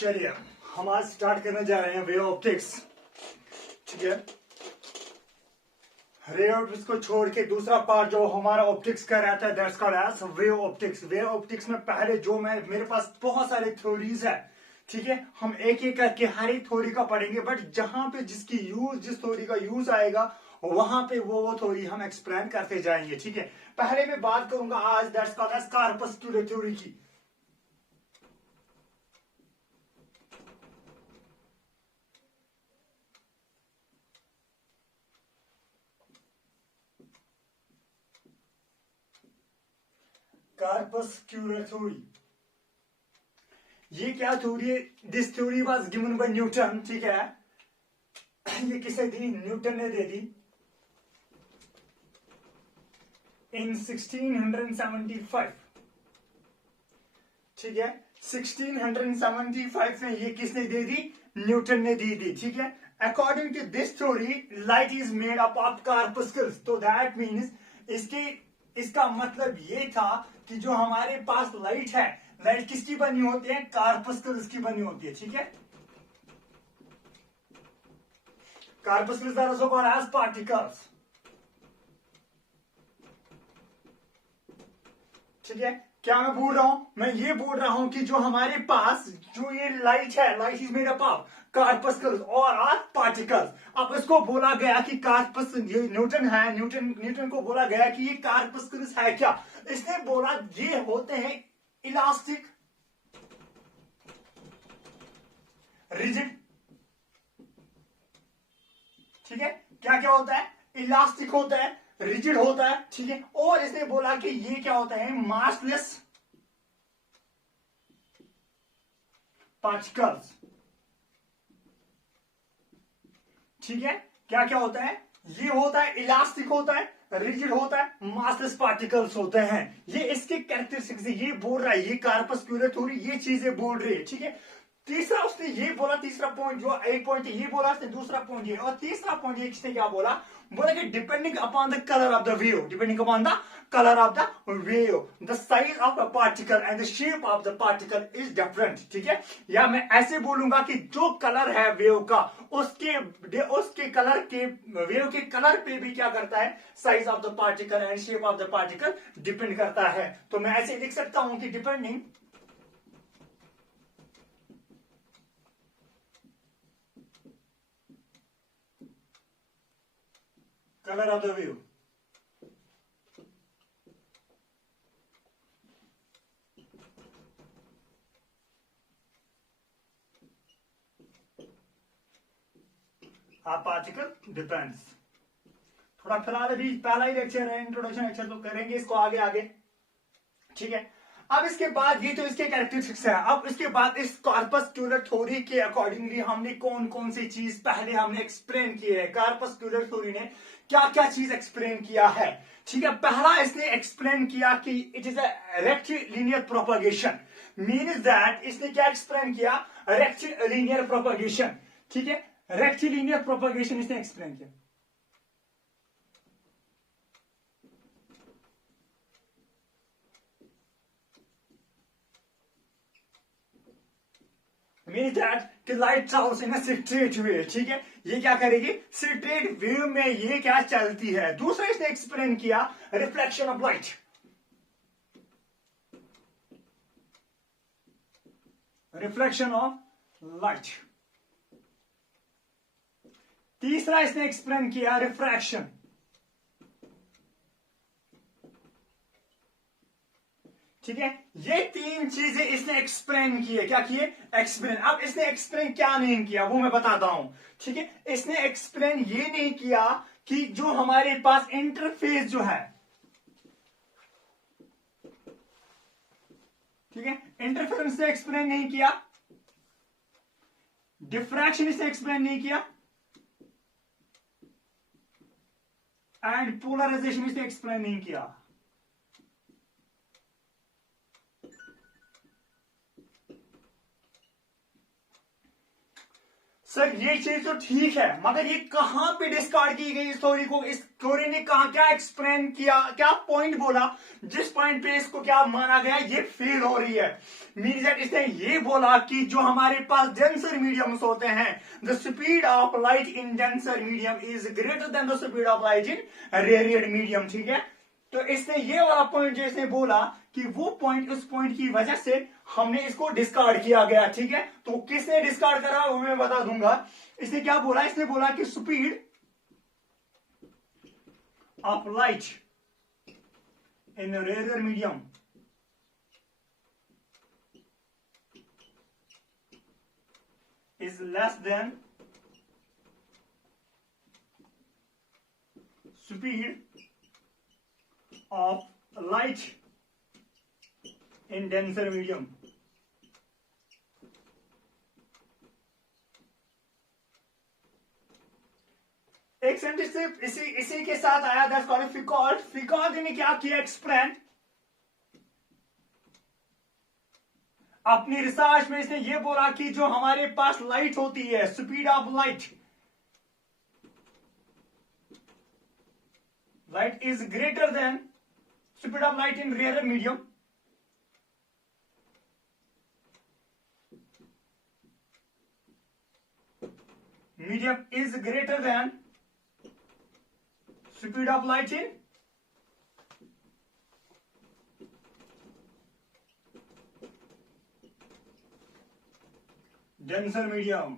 चलिए हम आज स्टार्ट करने जा रहे हैं वे ऑप्टिक्स। ठीक है, रे ऑप्टिक्स को छोड़ के दूसरा पार्ट जो हमारा ऑप्टिक्स का रहता है that's called as wave optics. Wave optics में पहले जो मेरे पास बहुत सारे थ्योरीज है। ठीक है, हम एक एक करके हर एक थ्योरी का पढ़ेंगे, बट जहां पे जिस थ्योरी का यूज आएगा वहां पे वो थ्योरी हम एक्सप्लेन करते जाएंगे। ठीक है, पहले मैं बात करूंगा आज that's called as corpuscular theory की। कॉर्पस्कुलर थ्योरी, ये क्या थ्योरी है? This theory was given by Newton. ठीक है, ये किसे दी? न्यूटन ने दे दी इन 1675। ठीक है, 1675 में ये किसने दे दी? न्यूटन ने दी थी। ठीक है, according to this theory light is made up of corpuscles. तो दैट मीन्स इसका मतलब ये था कि जो हमारे पास लाइट है, लाइट किसकी बनी होती है? कॉर्पस्कल्स की बनी होती है। ठीक है, corpuscles are also called as particles. ठीक है, क्या मैं बोल रहा हूं? मैं ये बोल रहा हूं कि जो हमारे पास जो ये लाइट है, light is made up of corpuscles और आर पार्टिकल्स। अब इसको बोला गया कि कॉर्पस्कल्स, ये न्यूटन है, न्यूटन को बोला गया कि ये कॉर्पस्कल्स है क्या? इसने बोला ये होते हैं इलास्टिक, रिजिड। ठीक है, क्या क्या होता है? इलास्टिक होता है, रिजिड होता है। ठीक है, और इसने बोला कि ये क्या होता है? Massless particles. ठीक है, क्या क्या होता है? ये होता है इलास्टिक होता है, रिजिड होता है, मासलेस पार्टिकल्स होते हैं। ये इसके कैरेक्टरिस्टिक्स ये बोल रहा है, ये कॉर्पस्कुलर थ्योरी ये चीजें बोल रही है। ठीक है, तीसरा उसने ये बोला, तीसरा पॉइंट जो एक पॉइंट ये बोला उसने, दूसरा पॉइंट ये, और तीसरा पॉइंट ये किसने क्या बोला? बोला कि depending upon the colour of the wave, depending upon the color of the wave, the size of the particle and the shape of the particle is different। ठीक है, या मैं ऐसे बोलूंगा कि जो कलर है वेव का, उसके कलर के, वेव के कलर पे भी क्या करता है? Size of the particle and shape of the particle depend करता है। तो मैं ऐसे लिख सकता हूं कि depending colour of the wave, particle depends. थोड़ा फिलहाल अभी पहला ही लेक्चर है, इंट्रोडक्शन लेक्चर, तो करेंगे इसको आगे आगे। ठीक है, अब इसके बाद ये तो इसके कैरेक्टरिस्टिक्स है। अब इसके बाद इस कॉर्पस्कुलर थ्योरी के अकॉर्डिंगली हमने कौन कौन सी चीज पहले हमने एक्सप्लेन की है। कॉर्पस्कुलर थ्योरी ने क्या क्या चीज एक्सप्लेन किया है? ठीक है, पहला इसने एक्सप्लेन किया कि it is a rectilinear propagation. Means that इसने क्या एक्सप्लेन किया? Rectilinear propagation. ठीक है, रेक्टिलिनियर प्रोपगेशन इसने एक्सप्लेन किया। मीन्स दैट कि light travels in a straight way. ठीक है, ये क्या करेगी? स्ट्रेट वेव में ये क्या चलती है। दूसरा इसने एक्सप्लेन किया reflection of light, reflection of light. तीसरा इसने एक्सप्लेन किया रिफ्रैक्शन। ठीक है, ये तीन चीजें इसने एक्सप्लेन की है। क्या किए? एक्सप्लेन। अब इसने एक्सप्लेन क्या नहीं किया वो मैं बताता हूं। ठीक है, इसने एक्सप्लेन ये नहीं किया कि जो हमारे पास इंटरफेस जो है, ठीक है, इंटरफेरेंस से एक्सप्लेन नहीं किया, डिफ्रैक्शन इसने एक्सप्लेन नहीं किया, एंड पोलराइजेशन इसने एक्सप्लेन नहीं किया। सर ये चीज तो ठीक है, मगर ये कहां पे डिस्कार्ड की गई इस थ्योरी को? इस थ्योरी ने कहा, क्या एक्सप्लेन किया, क्या पॉइंट बोला जिस पॉइंट पे इसको क्या माना गया ये फेल हो रही है? मीन दैट इसने ये बोला कि जो हमारे पास डेंसर मीडियम्स होते हैं, the speed of light in denser medium is greater then the speed of light in radiate medium, ठीक है? तो इसने ये वाला पॉइंट जो इसने बोला कि वो पॉइंट, उस पॉइंट की वजह से हमने इसको डिस्कार्ड किया गया, ठीक है? तो किसने डिस्कार्ड करा वो मैं बता दूंगा। इसने क्या बोला? इसने बोला कि speed of light in radiate medium is less than speed of light in denser medium. एक सेंटेंस से इसी के साथ आया, दैट्स कॉल्ड फिकॉल्ड। फिकॉल्ड ने क्या किया? एक्सप्लेन अपनी रिसर्च में इसने ये बोला कि जो हमारे पास लाइट होती है, speed of light is greater than speed of light in rare medium. Medium is greater than speed of light in denser medium.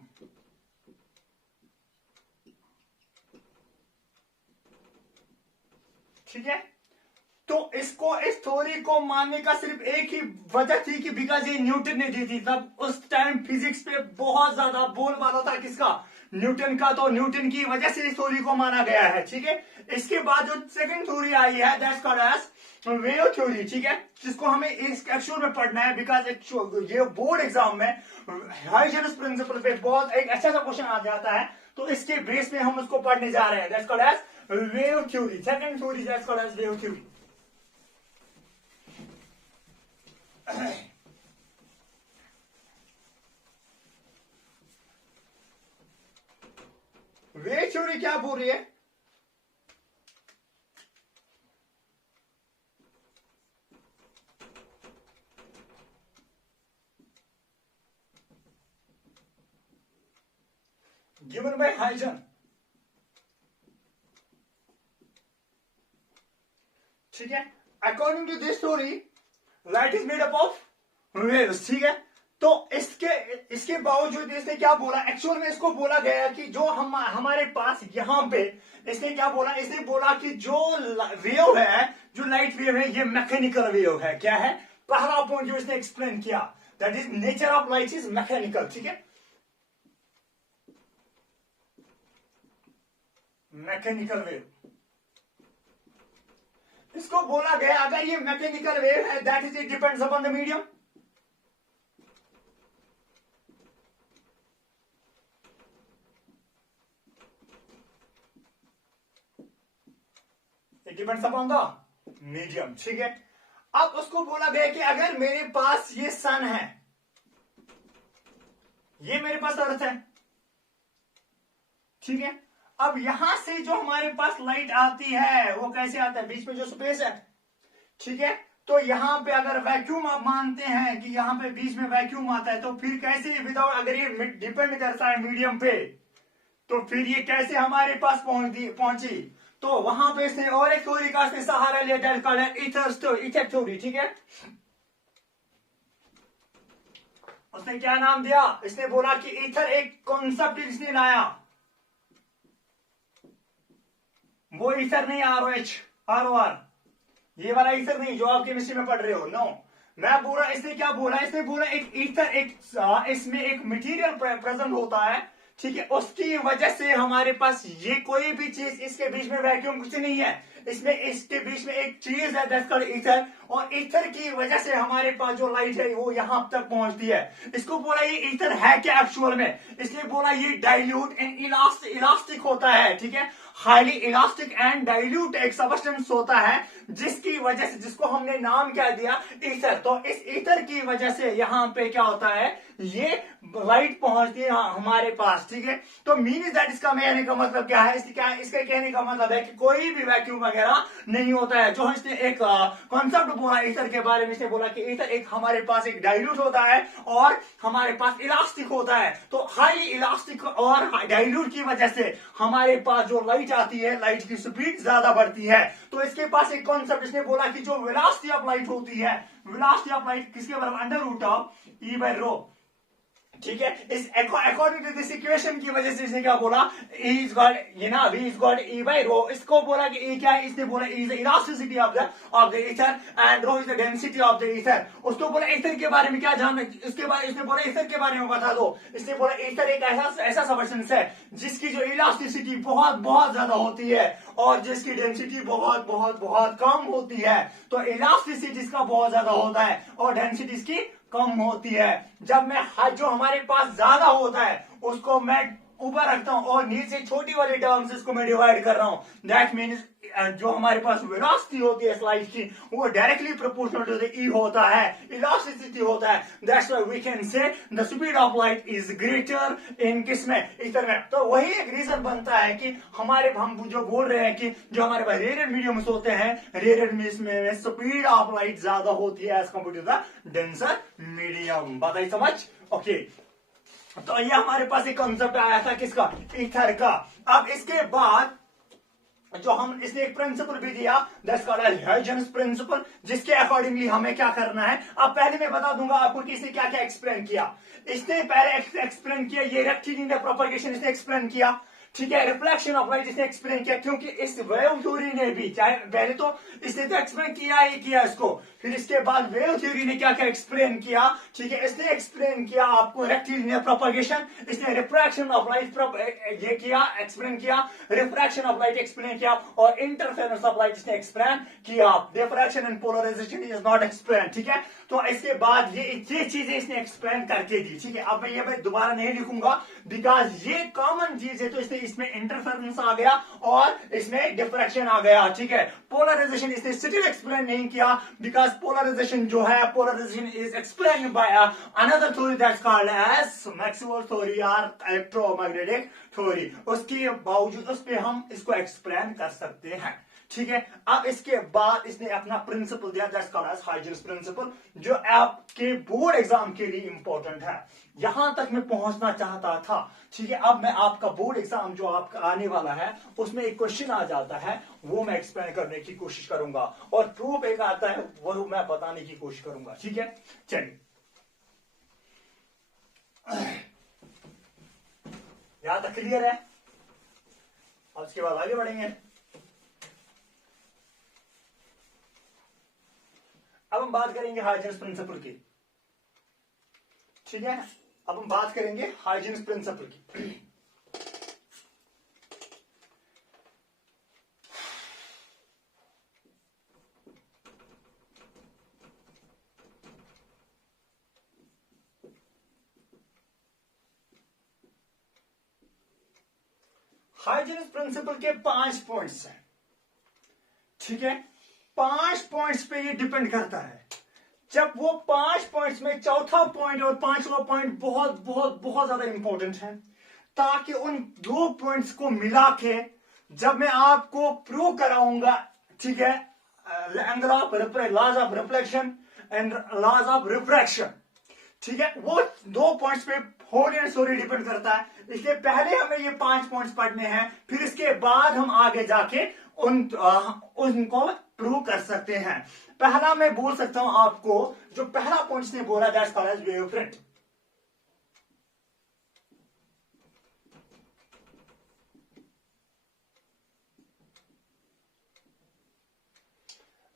ठीक है, तो इसको, इस थ्योरी को मानने का सिर्फ एक ही वजह थी कि बिकॉज ये न्यूटन ने दी थी। तब उस टाइम फिजिक्स पे बहुत ज्यादा बोलबाला था, किसका? न्यूटन का। तो न्यूटन की वजह से इस थ्योरी को माना गया है, ठीक है? इसके बाद जो सेकंड थ्योरी आई है, that's called as wave theory, ठीक है? जिसको हमें इस एक्चुअल में पढ़ना है, बिकॉज ये बोर्ड एग्जाम में हाइजेनस प्रिंसिपल पे बहुत एक अच्छा सा क्वेश्चन आ जाता है, तो इसके बेस पे हम उसको पढ़ने जा रहे हैं। That's called as wave theory. Second theory that's called as wave theory. Wave theory क्या बोल रही है? given by Huygens, ठीक है? According to this theory light is made up of waves, ठीक है? तो इसके बावजूद इसने क्या बोला? एक्चुअल में इसको बोला गया कि जो हमारे पास यहां पे, इसने क्या बोला? इसने बोला कि जो वेव है, जो लाइट वेव है, ये मैकेनिकल वेव है। क्या है? पहला पॉइंट जो इसने एक्सप्लेन किया, that is nature of light is mechanical, ठीक है? मैकेनिकल वेव, इसको बोला गया अगर ये मैकेनिकल वेव है, that is it depends upon the medium. It depends upon the medium, ठीक है? अब उसको बोला गया कि अगर मेरे पास ये सन है, ये मेरे पास अर्थ है, ठीक है? अब यहां से जो हमारे पास लाइट आती है वो कैसे आता है? बीच में जो स्पेस है, ठीक है? तो यहां पे अगर वैक्यूम आप मानते हैं कि यहां पे बीच में वैक्यूम आता है, तो फिर कैसे विदाउट, अगर ये डिपेंड करता है मीडियम पे, तो फिर ये कैसे हमारे पास पहुंची? तो वहां पे इसने और एक थ्योरी का इसने सहारा लिया, ईथर थ्योरी, ठीक है? उसने क्या नाम दिया? इसने बोला कि ईथर एक कॉन्सेप्ट इसने लाया, वो ईथर नहीं ROR, ये वाला ईथर नहीं जो आप केमिस्ट्री में पढ़ रहे हो, नो। मैं बोल रहा, इसने क्या बोला? इसने बोला एक ईथर, इसमें एक मटेरियल प्रेजेंट होता है, ठीक है? उसकी वजह से हमारे पास ये कोई भी चीज, इसके बीच में वैक्यूम कुछ नहीं है, इसमें इसके बीच में एक चीज है दैट्स कॉल्ड ईथर, और ईथर की वजह से हमारे पास जो लाइट है वो यहां तक पहुंचती है। इसको बोला ये ईथर है क्या एक्चुअल में, इसलिए बोला ये डाइल्यूट एंड इलास्टिक होता है, ठीक है। हाईली इलास्टिक एंड डाइल्यूट एक सबस्टेंस होता है जिसकी वजह से, जिसको हमने नाम क्या दिया, ईथर। तो इस ईथर की वजह से यहां पे क्या होता है, ये लाइट पहुंचती है हमारे पास, ठीक है। तो मीन इज दैट, इसका कहने का मतलब क्या है, इसके कहने का मतलब है कि कोई भी वैक्यूम वगैरह नहीं होता है। जो इसने एक कॉन्सेप्ट बोला ईथर के बारे में, इसने बोला कि ईथर एक हमारे पास एक डाइल्यूट होता है और हमारे पास इलास्टिक होता है। तो हाईली इलास्टिक और डाइल्यूट की वजह से हमारे पास जो लाइट आती है, लाइट की स्पीड ज्यादा बढ़ती है। तो इसके पास एक कॉन्सेप्ट इसने बोला कि जो वेलोसिटी ऑफ लाइट होती है, वेलोसिटी ऑफ लाइट किसके बराबर, under root of E by rho, ठीक है। इस अकॉर्डिंग टू दिस इक्वेशन की वजह से इसने क्या बोला, E is got, ये ना V is got E by rho। इसको बोला कि E क्या है, इसने बोला E is the elasticity of the ether and rho is the density of the ether। उसको बोला ईथर के बारे में क्या जानना, इसके बारे इसने बोला ईथर के बारे में बता दो। इसने बोला ईथर एक ऐसा सबस्टेंस है जिसकी जो इलास्टिसिटी बहुत बहुत ज्यादा होती है और जिसकी डेंसिटी बहुत बहुत बहुत कम होती है। तो इलास्टिसिटी इसका बहुत ज्यादा होता है और डेंसिटी इसकी कम होती है। जब मैं जो हमारे पास ज्यादा होता है उसको मैं ऊपर रखता हूं और नीचे छोटी वाली टर्म से इसको मैं डिवाइड कर रहा हूं, दैट मीन्स जो हमारे पास वेलोसिटी होती है लाइट की वो directly proportional to the E होता है, इलास्टिसिटी होता है। That's why we can say the speed of light is greater in किसमें, ईथर में। तो वही एक रीजन बनता है कि हम जो बोल रहे हैं कि जो हमारे पास रेडिएट मीडियम्स होते हैं, रेडिएट में स्पीड ऑफ लाइट ज्यादा होती है as compare to the denser medium. बात आई समझ, ओके। तो ये हमारे पास एक कॉन्सेप्ट आया था किसका, ईथर का। अब इसके बाद जो हम इसने एक प्रिंसिपल भी दिया, that's called as Huygens principle, जिसके अकॉर्डिंगली हमें क्या करना है। अब पहले मैं बता दूंगा आपको कि इसने क्या क्या एक्सप्लेन किया। इसने पहले एक्सप्लेन किया ये रेक्टिलिनियर प्रोपगेशन इसने एक्सप्लेन किया, ठीक है। रिफ्लेक्शन ऑफ लाइट इसने एक्सप्लेन किया, क्योंकि इस वेव थ्योरी ने भी, चाहे पहले तो इसने तो एक्सप्लेन किया ही किया इसको, फिर इसके बाद वेव थ्योरी ने क्या क्या एक्सप्लेन किया, ठीक है। इसने एक्सप्लेन किया आपको रेक्टिलिनियर प्रोपगेशन, इसने रिफ्रैक्शन ऑफ लाइट ये किया, एक्सप्लेन किया, रिफ्रैक्शन ऑफ लाइट एक्सप्लेन किया और इंटरफेरेंस ऑफ लाइट इसने एक्सप्लेन किया। Diffraction and polarisation is not explain, ठीक है। तो इसके बाद ये चीजें इसने एक्सप्लेन करके दी, ठीक है। अब मैं ये दोबारा नहीं लिखूंगा बिकॉज ये कॉमन चीज है। तो इसमें इंटरफेरेंस आ गया और इसमें डिफ्रैक्शन आ गया, ठीक है। पोलराइजेशन इसने स्टिल एक्सप्लेन नहीं किया बिकॉज पोलराइजेशन जो है, polarisation is explained by another theory that's called as Maxwell theory और इलेक्ट्रोमैग्नेटिक थ्योरी। उसके बावजूद उस पे हम इसको एक्सप्लेन कर सकते हैं, ठीक है। अब इसके बाद इसने अपना प्रिंसिपल दिया, that's called as Huygens principle, जो आपके बोर्ड एग्जाम के लिए इंपॉर्टेंट है। यहां तक मैं पहुंचना चाहता था, ठीक है। अब मैं आपका बोर्ड एग्जाम जो आपका आने वाला है उसमें एक क्वेश्चन आ जाता है, वो मैं एक्सप्लेन करने की कोशिश करूंगा और प्रूफ एक आता है वो मैं बताने की कोशिश करूंगा, ठीक है। चलिए यहां तक क्लियर है। अब उसके बाद आगे बढ़ेंगे। अब हम बात करेंगे हाइजेंस प्रिंसिपल की, ठीक है। अब हम बात करेंगे हाइजेंस प्रिंसिपल की। हाइजेंस प्रिंसिपल के 5 पॉइंट्स हैं, ठीक है। 5 पॉइंट्स पे ये डिपेंड करता है। जब वो 5 पॉइंट्स में चौथा पॉइंट और 5वां पॉइंट बहुत बहुत बहुत ज्यादा इंपॉर्टेंट है, ताकि उन 2 पॉइंट्स को मिला के जब मैं आपको प्रूव कराऊंगा, ठीक है, laws of reflection and laws of refraction, ठीक है, वो 2 पॉइंट्स पे होल एंड सोली डिपेंड करता है। इसलिए पहले हमें ये 5 पॉइंट्स पढ़ने हैं, फिर इसके बाद हम आगे जाके उनको प्रूव कर सकते हैं। पहला मैं बोल सकता हूं आपको, जो पहला पॉइंट ने बोला that's called as wave front.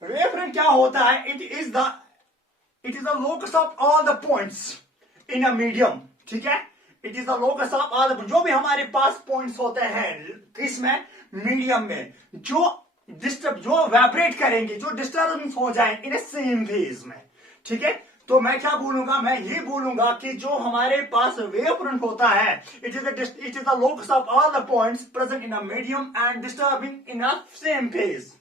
Wave front क्या होता है, it is the locus of all the points in a medium, ठीक है। It is the locus of all, जो भी हमारे पास पॉइंट्स होते हैं किसमें, मीडियम में, जो डिस्टर्ब जो वाइब्रेट करेंगे, जो डिस्टर्बेंस हो जाए इन सेम फेज में, ठीक है। तो मैं क्या बोलूंगा, मैं ये बोलूंगा कि जो हमारे पास वेव फ्रंट होता है, it is the locus of all the points present in a medium and disturbing in a same phase,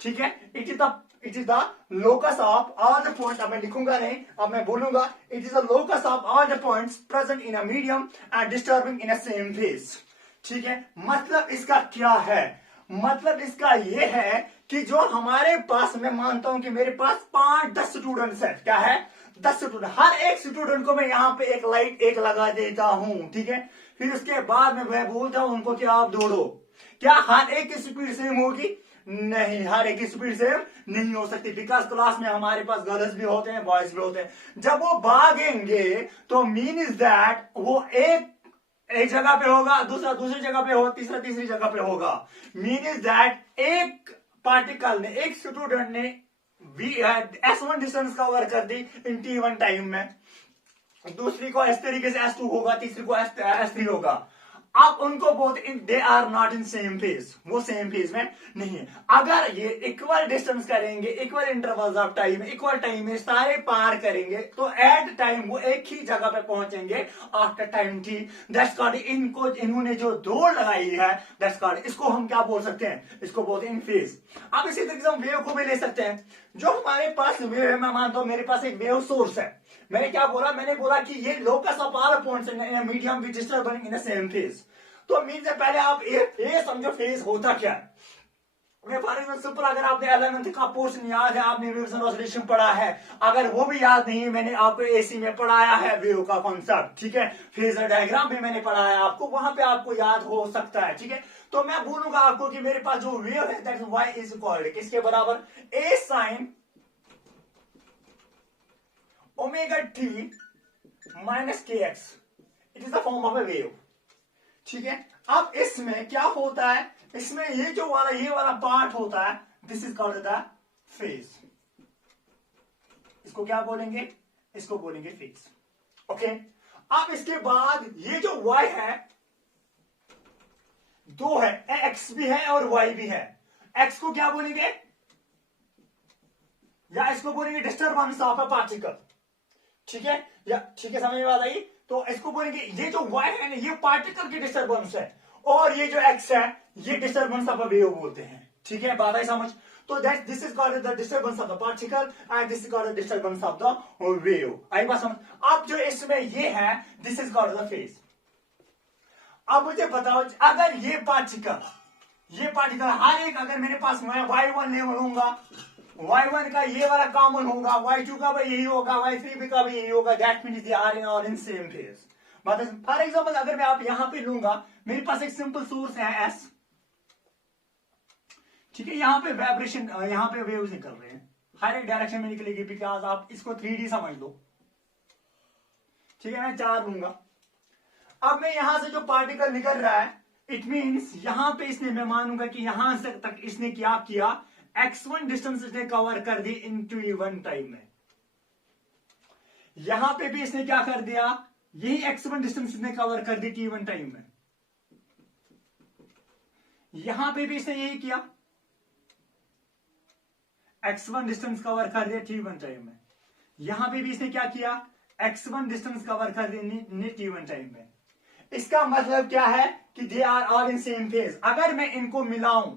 ठीक है। It is the locus of all the point, अब मैं लिखूंगा नहीं, अब मैं बोलूंगा it is the locus of all the points present in a medium and disturbing in a same phase, ठीक है। मतलब इसका क्या है, मतलब इसका ये है कि जो हमारे पास, मैं मानता हूं कि मेरे पास 5-10 स्टूडेंट्स है, क्या है, 10 स्टूडेंट, हर एक स्टूडेंट को मैं यहाँ पे एक लाइट एक लगा देता हूं, ठीक है। फिर उसके बाद में मैं बोलता हूं उनको कि आप दौड़ो, क्या हर एक की स्पीड सेम होगी, नहीं, हर एक की स्पीड सेम नहीं हो सकती, बिकॉज क्लास में हमारे पास गर्ल्स भी होते हैं, बॉयज भी होते हैं। जब वो भागेंगे तो मीन इज दैट वो एक जगह पे होगा, दूसरा दूसरी जगह पे होगा, तीसरा तीसरी जगह पे होगा। मीन इज दैट एक पार्टिकल ने, एक स्टूडेंट ने S1 डिस्टेंस कवर कर दी इन T1 टाइम में, दूसरी को इस तरीके से S2 होगा, तीसरी को S3 होगा। अब उनको बोलते they are not in same phase, वो सेम फेज में नहीं है। अगर ये इक्वल डिस्टेंस करेंगे, equal intervals of time, equal time में सारे पार करेंगे, तो एट टाइम वो एक ही जगह पे पहुंचेंगे after time T. That's called, इनको इन्होंने जो दौड़ लगाई है, दैट्स कॉल्ड, इसको हम क्या बोल सकते हैं, इसको बोलते हैं इन फेज। अब इसी तरीके से हम वेव को भी ले सकते हैं। जो हमारे पास वेव है, मैं मानता हूं मेरे पास एक वेव सोर्स है, मैंने क्या बोला, मैंने बोला कि ये locus of all points in medium which disturbing in a same phase. तो मीन से पहले आप ये समझो फेज होता क्या है। मैं फॉर एग्जांपल, अगर आपने 11th का पोर्शन याद है, आपने विल्सन ऑसिलेशन पढ़ा है, अगर वो भी याद नहीं है, मैंने आपको एसी में पढ़ाया है वेव का कॉन्सेप्ट, ठीक है। फेजर डायग्राम भी मैंने पढ़ाया आपको, वहां पे आपको याद हो सकता है, ठीक है। तो मैं बोलूंगा आपको कि मेरे पास जो वेव है दैट वाई इज इक्वल किसके बराबर, ए साइन ओमेगा टी माइनस के x, it is the form of a wave, ठीक है। अब इसमें क्या होता है, इसमें ये जो वाला ये वाला पार्ट होता है, this is called the phase. इसको क्या बोलेंगे, इसको बोलेंगे फेज, ओके। अब इसके बाद ये जो y है, दो है, x भी है और y भी है। x को क्या बोलेंगे, या इसको बोलेंगे डिस्टर्बेंस ऑफ अ पार्टिकल, ठीक है, या ठीक है, समझ में बात आई। तो इसको बोलेंगे, ये जो y है ना, ये पार्टिकल की डिस्टर्बेंस है, और ये जो x है, ये डिस्टर्बेंस ऑफ अ वेव बोलते हैं, ठीक है, बात आई समझ। तो that this is called the disturbance of the particle and this is called the disturbance of the wave, आई बात समझ। अब जो इसमें ये है, this is called the phase. अब मुझे बताओ, अगर ये पार्टिकल हर एक, अगर मेरे पास y1 ले लूंगा, y1 का ये वाला कॉमन होगा, y2 का भी यही होगा, y3 का भी यही होगा, that means they are in same phase. मतलब फॉर एग्जांपल, अगर मैं आप यहां पे लूंगा, मेरे पास एक सिंपल सोर्स है S, ठीक है, यहां पे वाइब्रेशन, यहां पे वेव्स निकल रहे हैं, हर एक डायरेक्शन में निकलेगी, बिकॉज आप इसको 3D समझ लो, ठीक है। मैं 4 लूंगा, अब मैं यहां से जो पार्टिकल निकल रहा है, इट मीन्स यहां पे इसने, मैं मानूंगा कि यहां से तक इसने क्या किया, x1 डिस्टेंस इसने कवर कर दी इन T1 टाइम में। यहां पे भी इसने क्या कर दिया, यही x1 डिस्टेंस इसने कवर कर दी T1 टाइम में। यहां पे भी इसने यही किया, x1 डिस्टेंस कवर कर दिया T1 टाइम में। यहां पे भी इसने क्या किया, x1 डिस्टेंस कवर कर दिया T1 टाइम में। इसका मतलब क्या है कि they are all in same phase. अगर मैं इनको मिलाऊं,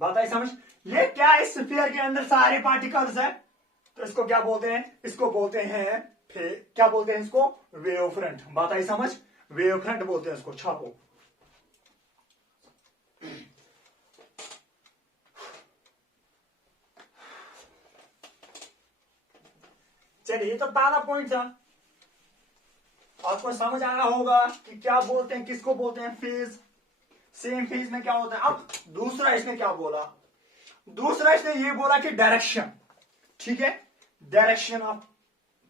बात आई समझ। ये क्या, इस स्फीयर के अंदर सारे पार्टिकल्स है, तो इसको क्या बोलते हैं, इसको बोलते हैं क्या बोलते हैं इसको, वेव फ्रंट। बात आई समझ, वेव फ्रंट बोलते हैं इसको, छापो। चलिए, ये तो पहला पॉइंट था, आपको समझ आया होगा कि क्या बोलते हैं, किसको बोलते हैं फेज, सेम फेज में क्या होता है। अब दूसरा इसने क्या बोला, दूसरा इसने ये बोला कि डायरेक्शन, ठीक है, डायरेक्शन ऑफ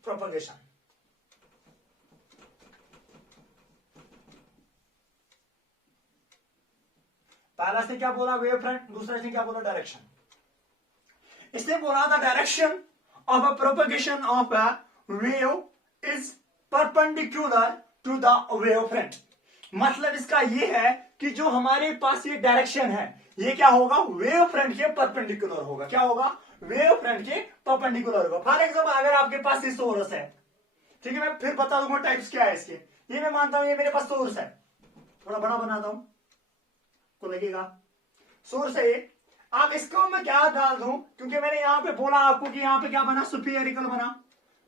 प्रोपगेशन। पहला इसने क्या बोला, वेव फ्रंट, दूसरा इसने क्या बोला, डायरेक्शन। इसने बोला था direction of a propagation of a wave is perpendicular to the wave front, मतलब इसका ये है कि जो हमारे पास ये डायरेक्शन है ये क्या होगा, वेव फ्रंट के परपेंडिकुलर होगा। क्या होगा, वेव फ्रंट के परपेंडिकुलर होगा। फॉर एग्जाम्पल अगर आपके पास ये सोर्स है, ठीक है, मैं फिर बता दूंगा टाइप्स क्या है इसके। ये मैं मानता हूं ये मेरे पास सोर्स है, थोड़ा बड़ा बनाता हूं को लगेगा, सोर्स है ये। अब इसको मैं क्या डाल दूं, क्योंकि मैंने यहां पे बोला आपको कि यहां पे क्या बना, सुपीरियरिकल बना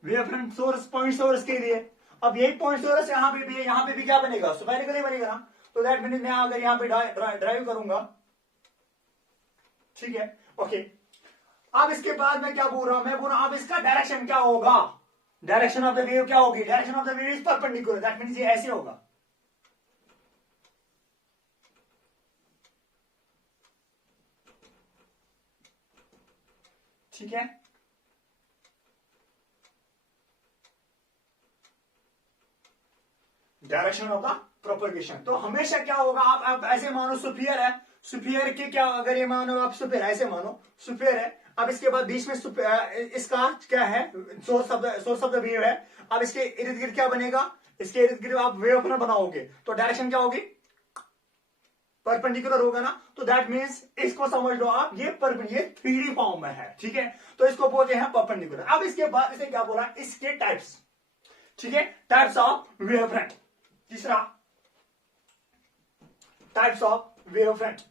wave front source, point source के लिए। अब यही पॉइंट सोर्स यहां पे भी है, यहां पे भी क्या बनेगा, सुपीरियरिकल ही बनेगा ना। तो दैट मीन्स मैं अगर यहां पे ड्राइव करूंगा, ठीक है, ओके। अब इसके बाद मैं क्या बोल रहा हूं, मैं बोल रहा हूं अब इसका डायरेक्शन क्या होगा, डायरेक्शन ऑफ द वेव क्या होगी, direction of the wave is perpendicular, that means ये ऐसे होगा। ठीक है, डायरेक्शन ऑफ द प्रोपगेशन। तो हमेशा क्या होगा, आप ऐसे मानो सुपीरियर है, सुपीरियर के क्या, अगर ये मानो आप सुपीरियर, ऐसे मानो सुपीरियर है। अब इसके बाद बीच में इसका क्या है, सोर्स ऑफ द वेव है। अब इसके इर्द गिर्द क्या बनेगा, इसके इर्द गिर्द आप वेव फ्रंट बनाओगे तो डायरेक्शन क्या होगी, परपेंडिकुलर होगा ना। तो दैट मीन्स इसको समझ लो आप, ये 3D फॉर्म में है, ठीक है। तो इसको बोलते हैं परपेंडिकुलर। अब इसके बाद इसे क्या बोला, इसके टाइप्स, ठीक है, टाइप्स ऑफ वेव फ्रंट। तीसरा, types of wave front.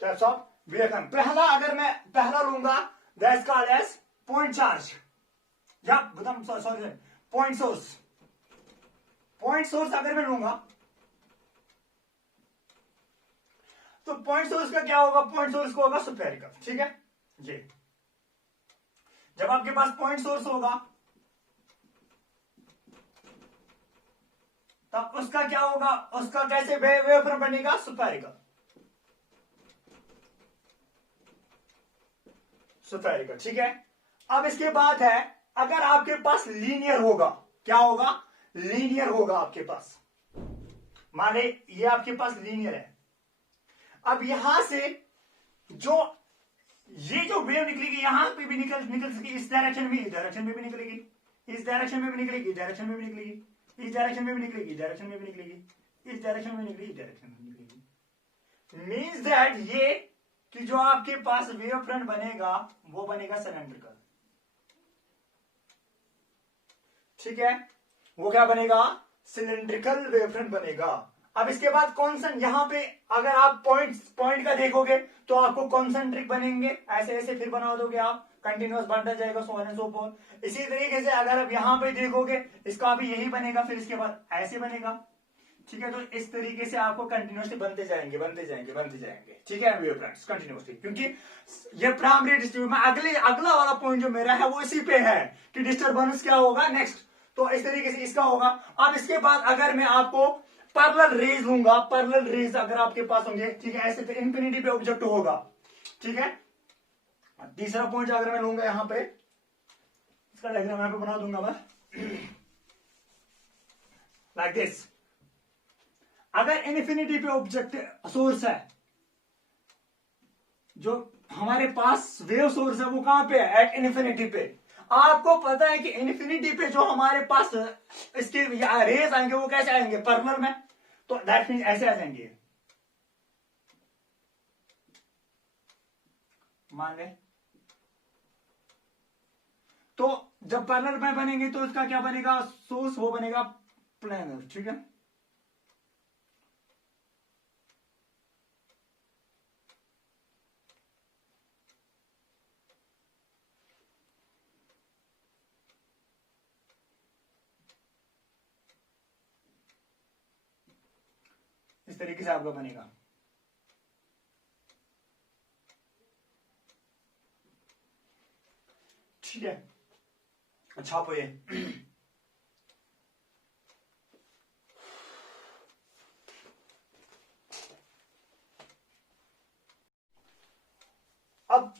Types of wave front. पहला अगर मैं पहला लूंगा, that's called as point charge, या sorry point source. Point source अगर मैं लूंगा तो पॉइंट सोर्स का क्या होगा, पॉइंट सोर्स को होगा सुपेरिकल, ठीक है। ये जब आपके पास पॉइंट सोर्स होगा तब उसका क्या होगा, उसका कैसे वेव फ्रंट बनेगा, सुपेरिकल, सुपेरिकल, ठीक है। अब इसके बाद है, अगर आपके पास लीनियर होगा, क्या होगा, लीनियर होगा आपके पास, माने ये आपके पास लीनियर है। अब यहां से जो ये जो वेव निकलेगी यहां पे भी निकल सकेगी, इस डायरेक्शन में, इस डायरेक्शन में भी निकलेगी, इस डायरेक्शन में भी निकलेगी, इस डायरेक्शन में भी निकलेगी, इस डायरेक्शन में भी निकलेगी, इस डायरेक्शन में भी निकलेगी, इस डायरेक्शन में निकलेगी, इस डायरेक्शन में निकलेगी। मीन्स दैट ये कि जो आपके पास वेव फ्रंट बनेगा वो बनेगा सिलेंड्रिकल, ठीक है, वो क्या बनेगा, सिलेंड्रिकल वेव फ्रंट बनेगा। अब इसके बाद कॉन्सेंट, यहां पे अगर आप पॉइंट का देखोगे तो आपको कॉन्सेंट्रिक बनेंगे, ऐसे ऐसे फिर बना दोगे आप, कंटिन्यूअस बढ़ता जाएगा, so on and so fourth. इसी तरीके से अगर आप यहां पे देखोगे इसका भी यही बनेगा, फिर इसके बाद ऐसे बनेगा, ठीक है। तो इस तरीके से आपको कंटिन्यूअसली बनते जाएंगे, बनते जाएंगे, बनते जाएंगे, ठीक है, वेव फ्रंट्स कंटिन्यूअसली, क्योंकि ये प्राइमरी डिस्ट्रीब्यूशन में अगला वाला पॉइंट जो मेरा है वो इसी पे है कि डिस्टर्बेंस क्या होगा नेक्स्ट। तो इस तरीके से इसका होगा। अब इसके बाद अगर मैं आपको पैरेलल रेज लूंगा, पैरेलल रेज अगर आपके पास होंगे, ठीक है, ऐसे तो इंफिनिटी पे ऑब्जेक्ट होगा, ठीक है। तीसरा पॉइंट अगर मैं लूंगा यहां पे, इसका डायग्राम यहां पे बना दूंगा मैं लाइक दिस। अगर इन्फिनिटी पे ऑब्जेक्ट सोर्स है, जो हमारे पास वेव सोर्स है वो कहां पे है, एट इन्फिनिटी पे। आपको पता है कि इन्फिनिटी पे जो हमारे पास इसके रेज आएंगे वो कैसे आएंगे, पैरेलल में, तो दैट मींस ऐसे आ जाएंगे, मान ले। तो जब पैरेलल में बनेंगे तो इसका क्या बनेगा, सोर्स वो बनेगा प्लेनर, ठीक है। इस तरीके से आपका बनेगा, ठीक है। अच्छा तो ये अब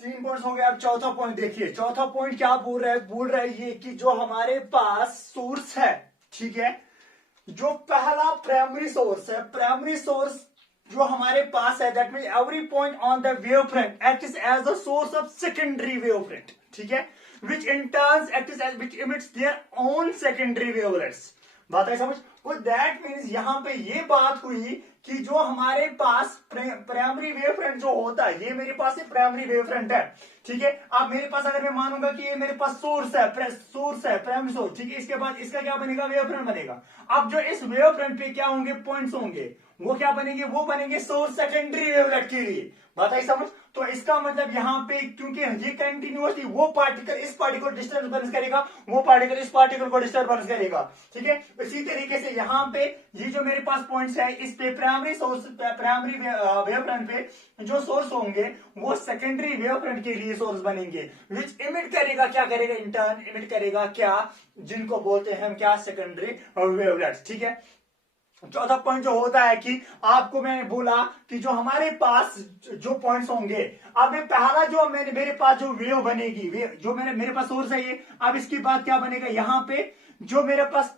3 पॉइंट्स हो गए। अब चौथा पॉइंट देखिए, चौथा पॉइंट क्या बोल रहा है, बोल रहा है ये कि जो हमारे पास सोर्स है, ठीक है, जो पहला प्राइमरी सोर्स है, प्राइमरी सोर्स जो हमारे पास है, that mean every point on the wave front acts as the source of secondary wave front, ठीक है, which in turn acts as which emits their own secondary wavelets. बात है समझ को? दैट मीन्स यहां पे ये बात हुई कि जो हमारे पास प्राइमरी वेव फ्रंट जो होता है, ये मेरे पास प्राइमरी वेव फ्रंट है, ठीक है। अब मेरे पास अगर मैं मानूंगा कि ये मेरे पास सोर्स है प्राइमरी सोर्स, ठीक है, इसके बाद इसका क्या बनेगा, वेव फ्रंट बनेगा। अब जो इस वेव फ्रंट पे क्या होंगे, पॉइंट्स होंगे, वो क्या बनेंगे, वो बनेंगे सोर्स सेकेंडरी वेवलेट के लिए। बात आई समझ? तो इसका मतलब यहाँ पे क्योंकि ये कंटिन्यूअसली वो पार्टिकल इस पार्टिकल डिस्टर्बेंस करेगा, वो पार्टिकल इस पार्टिकल को डिस्टर्बेंस करेगा, ठीक है। इसी तरीके से यहाँ पे ये जो मेरे पास पॉइंट्स है, इस पे प्राइमरी वेव फ्रंट पे जो सोर्स होंगे वो सेकेंडरी वेव फ्रंट के लिए सोर्स बनेंगे, विच इमिट करेगा, क्या करेगा, इंटर्न इमिट करेगा क्या, जिनको बोलते हैं हम क्या, सेकेंडरी वेवलेट्स, ठीक है। चौथा पॉइंट जो होता है कि आपको मैंने बोला कि जो हमारे पास जो पॉइंट्स होंगे, अब ये पहला जो मेरे पास जो वेव बनेगी, जो मेरे पास सोर्स है ये, अब इसके बाद क्या बनेगा, यहाँ पे जो मेरे पास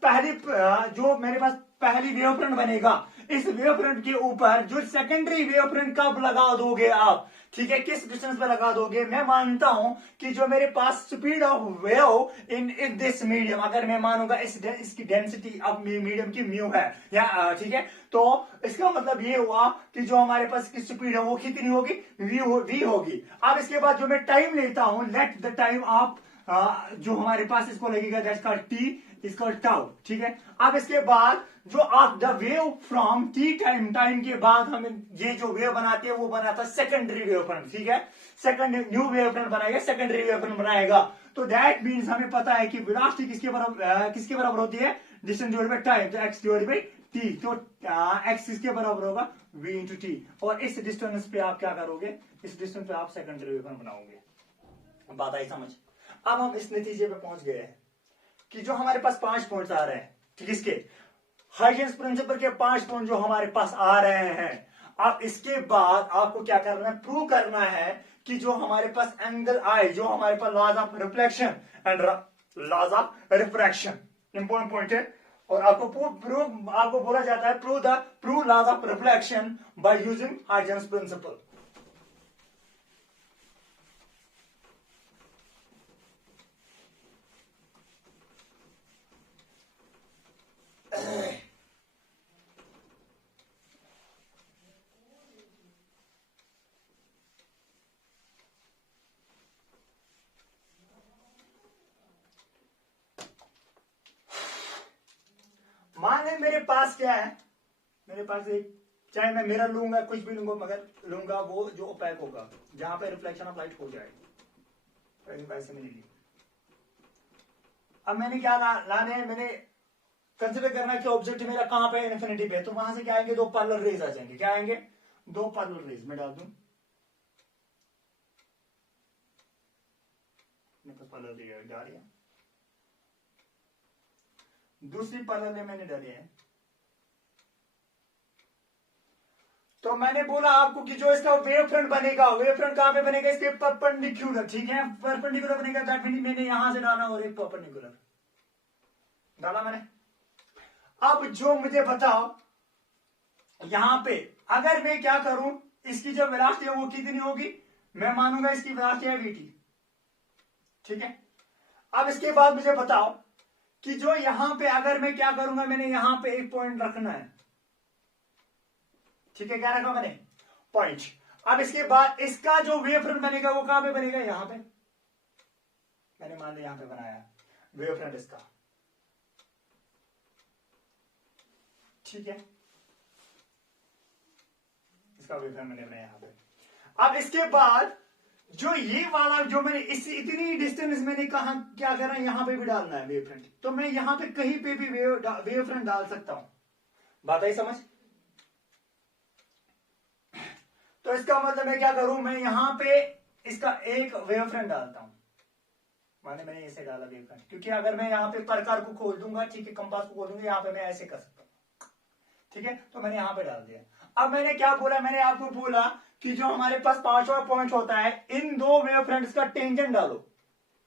पहली वेव फ्रंट बनेगा, इस वेव फ्रंट के ऊपर जो सेकेंडरी वेव फ्रंट कब लगा दोगे आप, ठीक है, किस डिस्टेंस पे लगा दोगे। मैं मानता हूं कि जो मेरे पास speed of wave in this medium, अगर मैं मानूंगा इसकी डेंसिटी अब मीडियम की म्यू है, या ठीक है, तो इसका मतलब ये हुआ कि जो हमारे पास की स्पीड है वो कितनी होगी, वी होगी। अब इसके बाद जो मैं टाइम लेता हूं, लेट द टाइम ऑफ जो हमारे पास इसको लगेगा, दैट्स कॉल्ड टी, इसका टाउ, ठीक है। अब इसके बाद जो आप the wave from T time के बाद हम ये जो वेव बनाते हैं वो बनाता है सेकेंडरी वेव फ्रंट, ठीक है, सेकंड न्यू वेव फ्रंट बनाएगा, सेकेंडरी वेव फ्रंट बनाएगा। तो दैट मीन्स हमें पता है कि वेलोसिटी किसके बराबर होती है, डिस्टेंस डिवाइडेड बाय टाइम, तो एक्स डिवाइडेड बाय टी, तो एक्स किसके बराबर होगा, वी इंटू टी, और इस डिस्टेंस पे आप क्या करोगे, इस डिस्टेंस पे आप सेकेंडरी वेव फ्रंट बनाओगे। बात आई समझ? अब हम इस नतीजे पे पहुंच गए हैं कि जो हमारे पास 5 पॉइंट्स आ रहे हैं, ठीक, इसके हाइजेंस प्रिंसिपल के 5 पॉइंट जो हमारे पास आ रहे हैं, अब इसके बाद आपको क्या करना है, प्रूव करना है कि जो हमारे पास एंगल आए, जो हमारे पास laws of reflection and laws of refraction, important point है। और आपको बोला जाता है prove laws of reflection by using Huygens principle. मान ले मेरे पास क्या है, मेरे पास एक, चाहे मैं मिरर लूंगा, कुछ भी लूंगा, मगर लूंगा वो जो ओपैक होगा, जहां पे रिफ्लेक्शन ऑफ लाइट हो जाए, वैसे मैंने ली। अब मैंने क्या लाने हैं, मैंने कंसिडर करना है कि ऑब्जेक्ट मेरा कहां पे, इन्फिनिटी पे, तो वहां से क्या आएंगे, 2 पैरेलल रेज आ जाएंगे, क्या आएंगे, 2 पैरेलल रेज। मैं डाल दूं, मेरे पास पैरेलल रेज डाल दिया, दूसरी पैरेलल रे मैंने डाली है। तो मैंने बोला आपको कि जो इसका वेव फ्रंट बनेगा, वेव फ्रंट कहां पे बनेगा, इसके परपेंडिकुलर, ठीक है, परपेंडिकुलर बनेगा, दैट मीन मैंने यहां से डाला और एक परपेंडिकुलर डाला मैंने। अब जो मुझे बताओ, यहां पे अगर मैं क्या करूं, इसकी जो वेलोसिटी है वो कितनी होगी, मैं मानूंगा इसकी वेलोसिटी है वीटी, ठीक है। अब इसके बाद मुझे बताओ कि जो यहां पे अगर मैं क्या करूंगा, मैंने यहां पे एक पॉइंट रखना है, ठीक है, क्या रखा मैंने, पॉइंट। अब इसके बाद इसका जो वेव फ्रंट बनेगा वो कहां पे बनेगा, यहां पे, मैंने मान लिया यहां पे बनाया वेव फ्रंट इसका, ठीक है, इसका वेव फ्रंट मैंने बनाया यहां पे। अब इसके बाद जो ये वाला जो मैंने इतनी डिस्टेंस मैंने कहा क्या करना है, यहां पे भी डालना है वेव फ्रंट, तो मैं यहां पे कहीं पे भी वेव फ्रंट डाल सकता हूं। बात आई समझ? तो इसका मतलब मैं क्या करूं, मैं यहां पे इसका एक वेव फ्रंट डालता हूं, माने मैंने ऐसे डाला वेव फ्रंट, क्योंकि अगर मैं यहां पे प्रकार को खोल दूंगा, ठीक है, कंपास को खोल दूंगा, यहां पे मैं ऐसे कर सकता हूं, ठीक है, तो मैंने यहां पे डाल दिया। अब मैंने क्या बोला, मैंने आपको बोला कि जो हमारे पास 5वां पॉइंट होता है, इन 2 वेव फ्रंट्स का टेंजेंट डालो,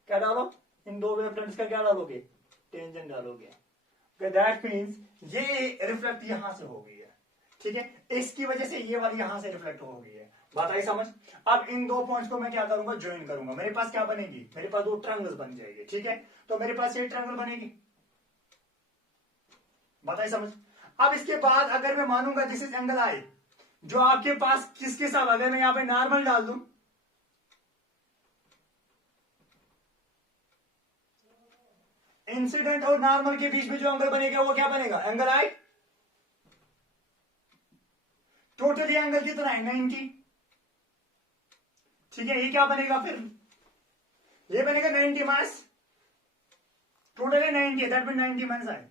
क्या डालो, इन 2 वेव फ्रंट्स का क्या डालोगे, टेंजेंट डालोगे। दैट मीन्स ये रिफ्लेक्ट यहां से हो गई है, ठीक है, इसकी वजह से ये वाली यहां से रिफ्लेक्ट हो गई है। बात आई समझ। अब इन दो पॉइंट्स को मैं क्या करूंगा, ज्वाइन करूंगा। मेरे पास क्या बनेगी, मेरे पास दो ट्रायंगल्स बन जाएंगे। ठीक है, तो मेरे पास ये ट्रायंगल बनेगी। बात आई समझ। अब इसके बाद अगर मैं मानूंगा दिस इज एंगल आई, जो आपके पास किसके साथ, अगर मैं यहां पे नॉर्मल डाल दूं, इंसिडेंट और नॉर्मल के बीच में जो एंगल बनेगा वो क्या बनेगा, एंगल आई। टोटली एंगल कितना है, 90। ठीक है, ये क्या बनेगा फिर, ये बनेगा 90 माइनस, टोटली 90 है, दैट मीन 90 माइनस आई।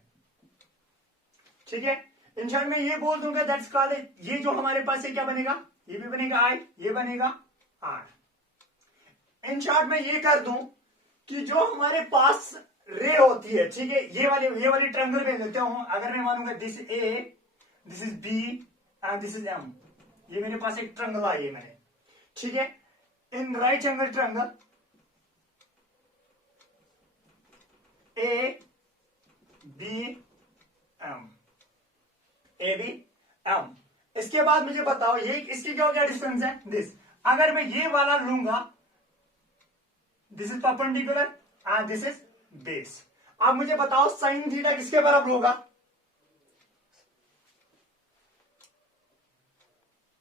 ठीक है, इन शॉर्ट में ये बोल दूंगा दैट्स कॉल्ड, ये जो हमारे पास है क्या बनेगा, ये भी बनेगा आई, ये बनेगा आर। इन शॉर्ट में ये कर दूं कि जो हमारे पास रे होती है, ठीक है, ये वाली ट्रायंगल में लेता हूं। अगर मैं मानूंगा this A, this is B and this is M, ये मेरे पास एक ट्रायंगल आई है मैंने। ठीक है, in right angle triangle A B M, A B M. इसके बाद मुझे बताओ ये इसकी क्या डिस्टेंस है, दिस। अगर मैं ये वाला लूंगा, this is perpendicular and this is base. अब मुझे बताओ साइन थीटा किसके बराबर होगा,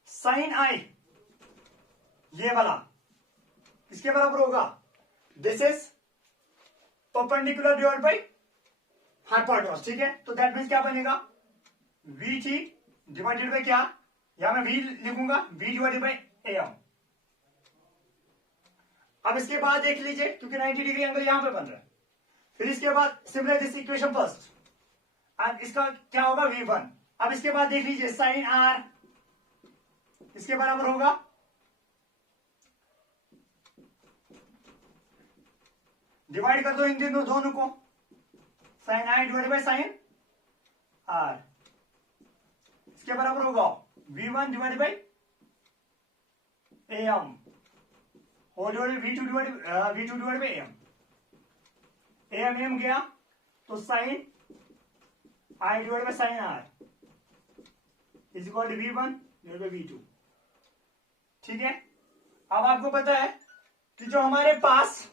साइन आई, ये वाला किसके बराबर होगा, this is perpendicular divide by hypotenuse. ठीक है, तो दैट मीन्स क्या बनेगा, वी टी डिवाइडेड बाई क्या, यहां मैं वी लिखूंगा, V divided by A M. अब इसके बाद देख लीजिए, क्योंकि 90 डिग्री एंगल यहां पे बन रहा है। फिर इसके बाद सिमिलर दिस इक्वेशन फर्स्ट, और इसका क्या होगा, V1। अब इसके बाद देख लीजिए साइन आर इसके बराबर होगा, डिवाइड कर दो इन दोनों को, sine i divide by sine r, इसके बराबर होगा V1 divide by A M whole divide V2 divide by M. M गया तो sine i divide by sine r is equal to V1 divide by V2। ठीक है, अब आपको पता है कि जो हमारे पास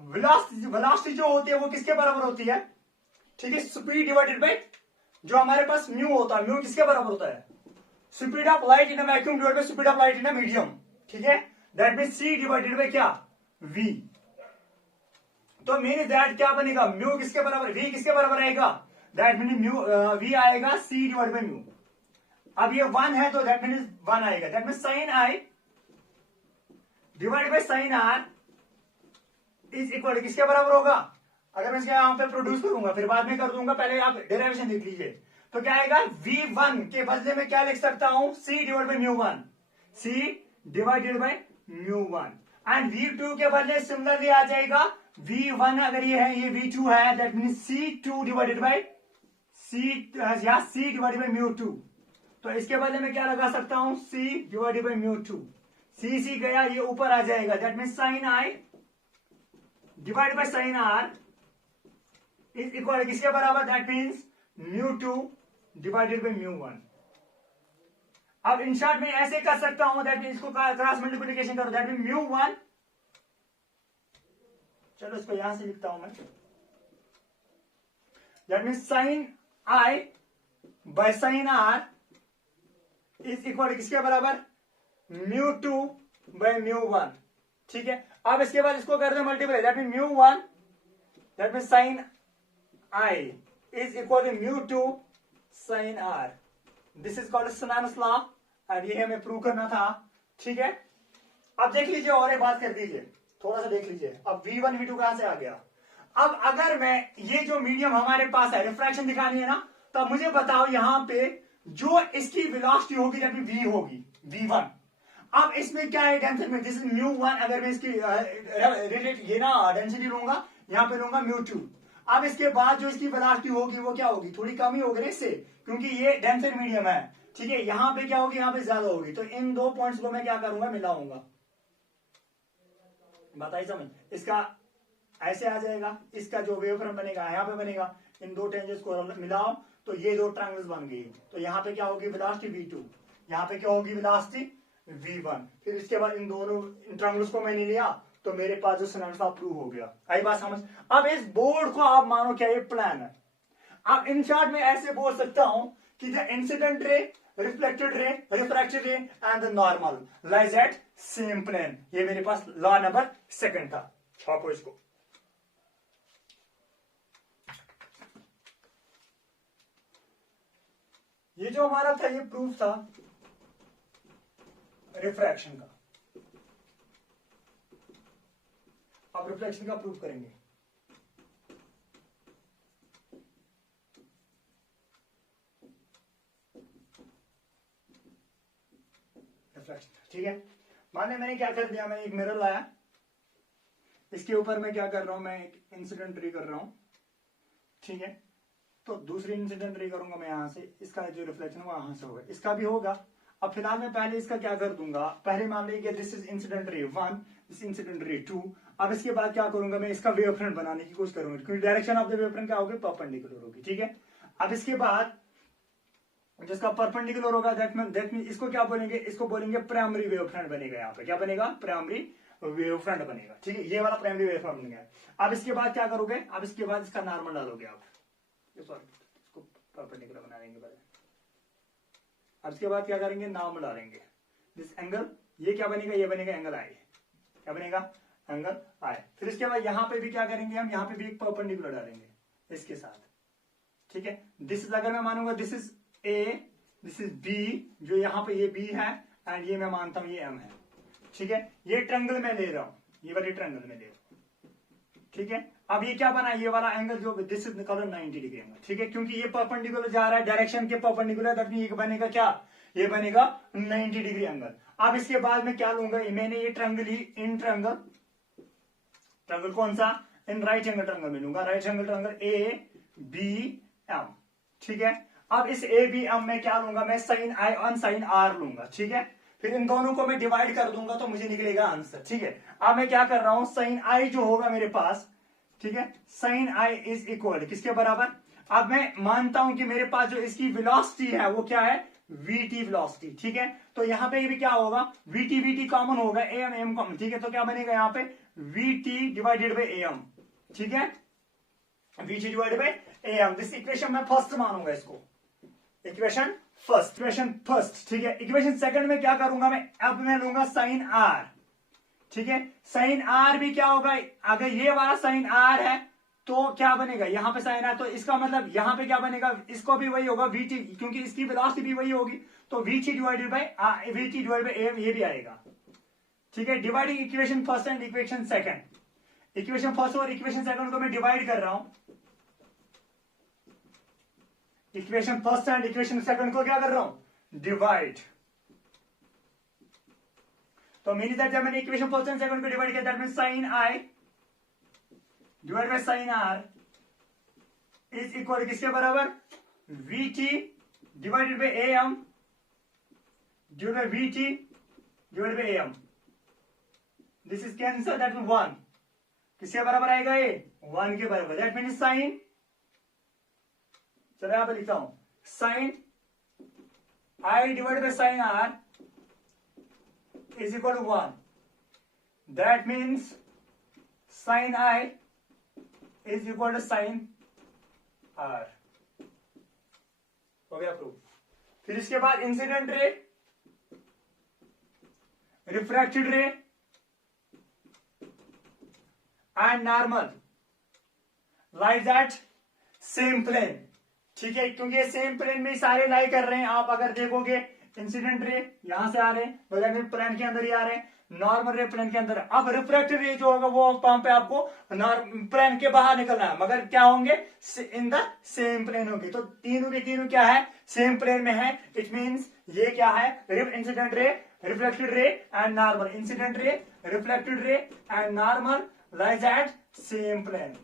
वेलोसिटी जो होती है वो किसके बराबर होती है, ठीक है, स्पीड डिवाइडेड बाई जो हमारे पास म्यू होता है, म्यू किसके बराबर होता है, speed of light in a vacuum divided by speed of light in a medium. ठीक है, that mean C divided by क्या, v। तो मीन दैट क्या बनेगा, म्यू किसके बराबर, v किसके बराबर आएगा, दैट मीन म्यू v आएगा c डिवाइड बाई म्यू। अब ये 1 है तो दैट मीन 1 आएगा, that mean sine i divide by sine r is equal किसके बराबर होगा। अगर मैं इसके यहां पे प्रोड्यूस करूंगा फिर बाद में कर दूंगा, पहले आप डेरिवेशन देख लीजिए। तो क्या आएगा, v1 के बदले में क्या लिख सकता हूं, c divide by mu 1, c divided by mu 1। And v2 के बदले सिमिलरली आ जाएगा v1, अगर ये है ये v2 है, that mean c2 divided by या c डिवाइडेड बाई म्यू 2। तो इसके बदले में क्या लगा सकता हूं, c divided by mu 2, c गया ये ऊपर आ जाएगा, that mean sine i divide by sine r is equal किसके बराबर, that means mu 2 divided by mu 1। अब इन शॉर्ट में ऐसे कर सकता हूं, दैट मीन इसको क्रॉस मल्टीप्लिकेशन करो, दैट मीन म्यू 1, चलो इसको यहां से लिखता हूं मैं, that mean sine i by sine r is equal किसके बराबर, म्यू 2 बाय म्यू 1। ठीक है, अब इसके बाद इसको कर दो multiply, that mean mu 1, that mean sine i is equal to mu 2 sine r. This is called synonymous law, और ये हमें प्रूव करना था। ठीक है, अब देख लीजिए और एक बात कर दीजिए, थोड़ा सा देख लीजिए, अब V1 V2 कहां से आ गया। अब अगर मैं ये जो मीडियम हमारे पास है रिफ्रैक्शन दिखानी है ना, तो मुझे बताओ यहां पे जो इसकी वेलोसिटी होगी दैट मीन v होगी, V1। अब इसमें क्या है डेंसिटी में, दिस इज म्यू 1, अगर मैं इसकी रिलेट ये ना डेंसिटी लूंगा, यहां पे लूंगा म्यू 2। अब इसके बाद जो इसकी वेलोसिटी होगी वो क्या होगी, थोड़ी कम ही होगी इससे, क्योंकि ये डेंसर मीडियम है। ठीक है, यहां पे क्या होगी, यहां पे ज्यादा होगी। तो इन दो पॉइंट्स को मैं क्या करूंगा, मिलाऊंगा। बताइए समझ, इसका ऐसे आ जाएगा, इसका जो वेव फ्रंट बनेगा यहां पे बनेगा, इन दो टेंजेंट्स को मिलाओ तो ये दो ट्रायंगल्स बन गई। तो यहाँ पे क्या होगी वेलोसिटी v2, यहाँ पे क्या होगी वेलोसिटी v1। फिर इसके बाद इन दोनों ट्रायंगल्स को मैंने लिया तो मेरे पास जो सिलेंडर था प्रूव हो गया। आई बात समझ। अब इस बोर्ड को आप मानो क्या ये प्लान है। अब इन शॉर्ट में ऐसे बोल सकता हूं कि the incident ray, reflected ray, refracted ray and the normal lies at same plane. ये मेरे पास लॉ नंबर 2 था। छापो इसको। ये जो हमारा था ये प्रूफ था रिफ्रैक्शन का। अब रिफ्लेक्शन का प्रूफ करेंगे। रिफ्लेक्शन ठीक है। माने मैंने क्या कर दिया, मैंने एक मिरर लाया, इसके ऊपर मैं क्या कर रहा हूं, मैं एक इंसिडेंट रे कर रहा हूं, ठीक है। तो दूसरी इंसिडेंट रे करूंगा मैं यहां से, इसका जो रिफ्लेक्शन वो यहां से होगा, इसका भी होगा। अब फिलहाल मैं पहले इसका क्या कर दूंगा, पहले मान लीजिए this is incident ray 1, this incident ray 2। अब इसके बाद क्या करूंगा, मैं इसका वेव फ्रंट बनाने की कोशिश करूंगा, क्योंकि direction of the wave front क्या होगी, परपेंडिकुलर होगी, ठीक है। अब इसके बाद जिसका परपेंडिकुलर होगा दैट मीन इसको क्या बोलेंगे, इसको बोलेंगे प्राइमरी वेव फ्रंट बनेगा। यहाँ पे क्या बनेगा, प्राइमरी वेव फ्रंट बनेगा, ठीक है। ये वाला प्राइमरी वेव फ्रंट बनेगा। अब इसके बाद क्या करोगे, अब इसके बाद इसका नॉर्मल डालोगे आप, सॉरी इसको परपेंडिकुलर बना देंगे पहले। अब इसके बाद क्या करेंगे, नॉर्मल डालेंगे। दिस एंगल ये क्या बनेगा, ये बनेगा एंगल आई। क्या बनेगा, एंगल आई। फिर इसके बाद यहां पे भी क्या करेंगे हम, यहां पे भी एक परपेंडिकुलर डालेंगे इसके साथ, ठीक है। दिस इज, अगर मैं मानूंगा this is A, this is B, जो यहां पे ये बी है एंड ये मैं मानता हूं ये एम है, ठीक है। ये ट्रायंगल में ले रहा हूं, ये वाले ट्रायंगल में ले रहा हूं, ठीक है। अब ये क्या बना, ये वाला एंगल जो this is called 90 degree angle, ठीक है, क्योंकि ये परपेंडिकुलर जा रहा है डायरेक्शन के परपेंडिकुलर, दैट मीन ये बनेगा क्या, ये बनेगा 90 डिग्री एंगल। अब इसके बाद में क्या लूंगा, मैंने ये ट्रायंगल ही इन ट्रायंगल, ट्रायंगल कौन सा, इन राइट एंगल ट्रायंगल में लूंगा, right angle triangle A B M, ठीक है। अब इस ए बी एम में क्या लूंगा, मैं sine i on sine r लूंगा, ठीक है। फिर इन दोनों को मैं डिवाइड कर दूंगा तो मुझे निकलेगा आंसर, ठीक है। अब मैं क्या कर रहा हूं, साइन आई जो होगा मेरे पास, ठीक है, साइन आई इज इक्वल किसके बराबर। अब मैं मानता हूं कि मेरे पास जो इसकी वेलोसिटी है वो क्या है, वीटी वेलोसिटी, ठीक है। तो यहां पे भी क्या होगा, वीटी कॉमन होगा, एम एम कॉमन, ठीक है। तो क्या बनेगा यहाँ पे, वीटी डिवाइडेड बाई एम, ठीक है, VT divided by M. This equation मैं फर्स्ट मानूंगा इसको, इक्वेशन फर्स्ट, ठीक है। इक्वेशन सेकंड में क्या करूंगा मैं, अब मैं लूंगा साइन आर, ठीक है। साइन आर भी क्या होगा, अगर ये वाला साइन आर है तो क्या बनेगा, यहां पे साइन आर, तो इसका मतलब यहां पे क्या बनेगा, इसको भी वही होगा वीटी, क्योंकि इसकी वेलोसिटी भी वही होगी, तो वीटी डिवाइडेड बाय एम ये भी आएगा, ठीक है। Dividing equation first and equation second, equation first और इक्वेशन सेकंड को मैं डिवाइड कर रहा हूं, equation first and equation second को क्या कर रहा हूं, डिवाइड। तो मीन दैट जब मैंने इक्वेशन फर्स्ट एंड सेकंड को डिवाइड किया, that means sine i divide by sine r is equal किसके बराबर, VT divided by M divide by VT divided by M. This is cancel, that means 1 किसके बराबर आएगा, ये 1 के बराबर। दैट मींस साइन, चलो यहां पर लिखता हूं, sine i divide by sine r is equal to 1. That means sin I is equal to sin R. हो गया प्रूफ। फिर इसके बाद incident ray, refracted ray and normal lies at same plane, ठीक है, क्योंकि ये सेम प्लेन में सारे लाई कर रहे हैं। आप अगर देखोगे इंसिडेंट रे यहां से आ रहे हैं, प्लेन के अंदर ही आ रहे हैं, नॉर्मल रे प्लेन के अंदर। अब रिफ्रैक्टेड रे जो होगा वो वहां पे आपको प्लेन के बाहर निकलना है, मगर क्या होंगे, इन द सेम प्लेन होंगे। तो तीनों के तीनों क्या है, सेम प्लेन में है। इट मींस ये क्या है, incident ray, reflected ray and normal, incident ray, reflected ray and normal lies at same plane.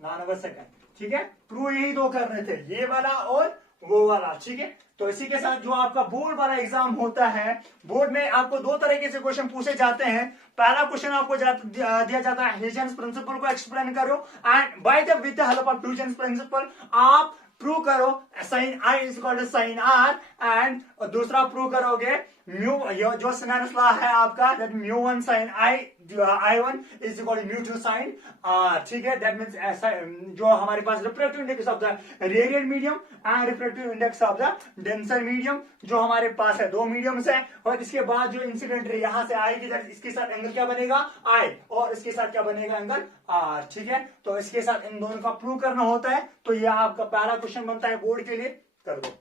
Non over second, ठीक है। प्रूव यही दो करने थे, ये वाला और वो वाला, ठीक है। तो इसी के साथ जो आपका बोर्ड वाला एग्जाम होता है, बोर्ड में आपको दो तरीके से क्वेश्चन पूछे जाते हैं। पहला क्वेश्चन आपको दिया जाता है ह्यूजेंस प्रिंसिपल को एक्सप्लेन करो, and by the with the help of Huygens principle आप प्रूव करो sine i is equal to sine r, and दूसरा प्रूव करोगे म्यू, जो सिनेरियो लॉ है आपका, that mu one sine i one is equal to mu two sine r, ठीक है। दैट मीन्स ऐसा जो हमारे पास refractive index of the radiant medium and refractive index of the denser medium, जो हमारे पास है दो मीडियम्स है, और इसके बाद जो इंसिडेंट रे यहां से आएगी, इसके साथ एंगल क्या बनेगा आई, और इसके साथ क्या बनेगा एंगल आर, ठीक है। तो इसके साथ इन दोनों का प्रूव करना होता है। तो यह आपका पहला क्वेश्चन बनता है बोर्ड के लिए, कर दो।